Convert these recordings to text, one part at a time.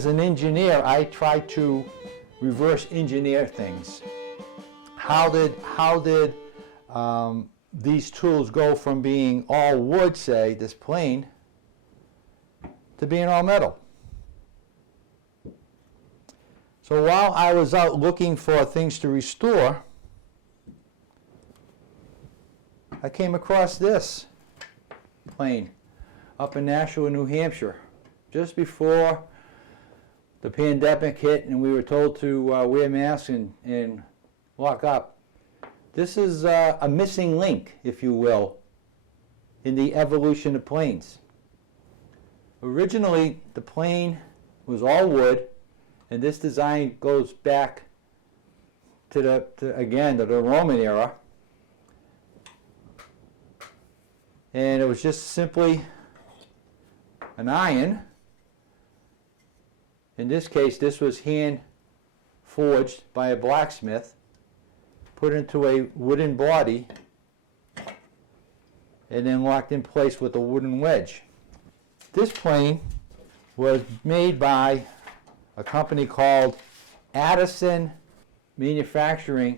as an engineer, I try to reverse engineer things. How did these tools go from being all wood, say, this plane, to being all metal? So while I was out looking for things to restore, I came across this plane up in Nashua, New Hampshire, just before the pandemic hit and we were told to wear masks and lock up. This is a missing link, if you will, in the evolution of planes. Originally, the plane was all wood, and this design goes back to the Roman era. And it was just simply an iron. In this case, this was hand forged by a blacksmith, put into a wooden body, and then locked in place with a wooden wedge. This plane was made by a company called Addison Manufacturing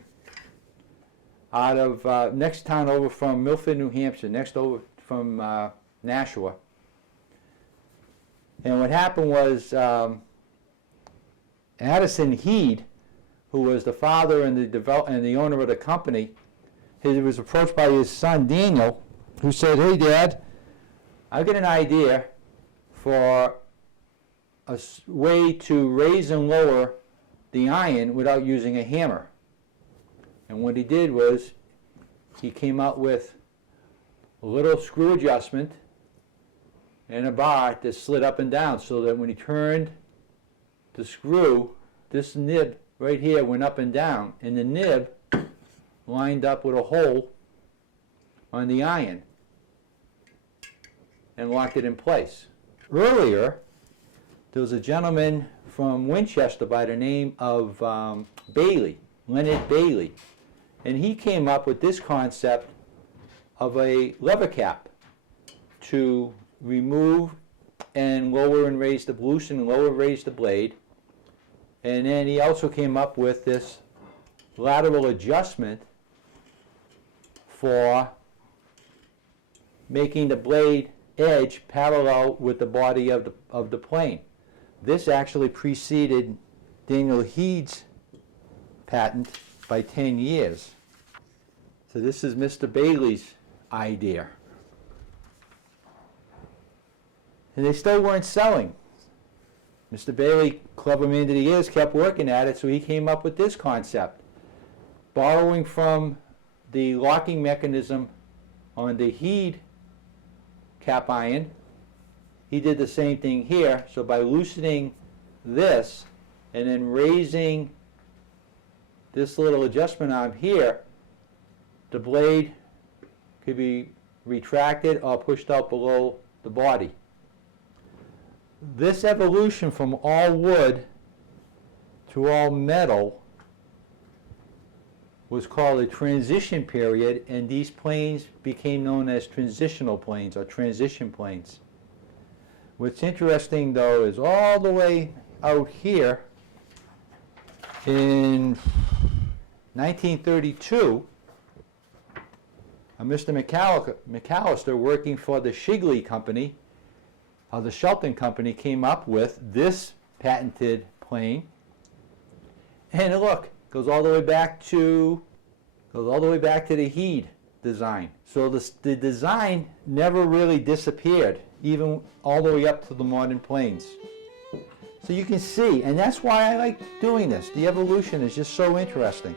out of next town over from Milford, New Hampshire, next over from Nashua. And what happened was Addison Heed, who was the father and the owner of the company, he was approached by his son Daniel, who said, "Hey Dad, I've got an idea for a way to raise and lower the iron without using a hammer." And what he did was he came out with a little screw adjustment and a bar that slid up and down, so that when he turned the screw, this nib right here went up and down, and the nib lined up with a hole on the iron and locked it in place. Earlier, there was a gentleman from Winchester by the name of Leonard Bailey, and he came up with this concept of a lever cap to remove and lower and raise the loosen and lower and raise the blade. And then he also came up with this lateral adjustment for making the blade edge parallel with the body of the plane. This actually preceded Daniel Heed's patent by 10 years. So this is Mr. Bailey's idea. And they still weren't selling. Mr. Bailey, clever man that he is, kept working at it, so he came up with this concept. Borrowing from the locking mechanism on the Heed cap iron, he did the same thing here. So by loosening this and then raising this little adjustment arm here, the blade could be retracted or pushed out below the body. This evolution from all wood to all metal was called a transition period, and these planes became known as transitional planes or transition planes. What's interesting though is all the way out here in 1932, Mr. McAllister, working for the Shigley Company, the Shelton Company, came up with this patented plane. And look, goes all the way back to the Heed design. So the design never really disappeared, even all the way up to the modern planes. So you can see, and that's why I like doing this. The evolution is just so interesting.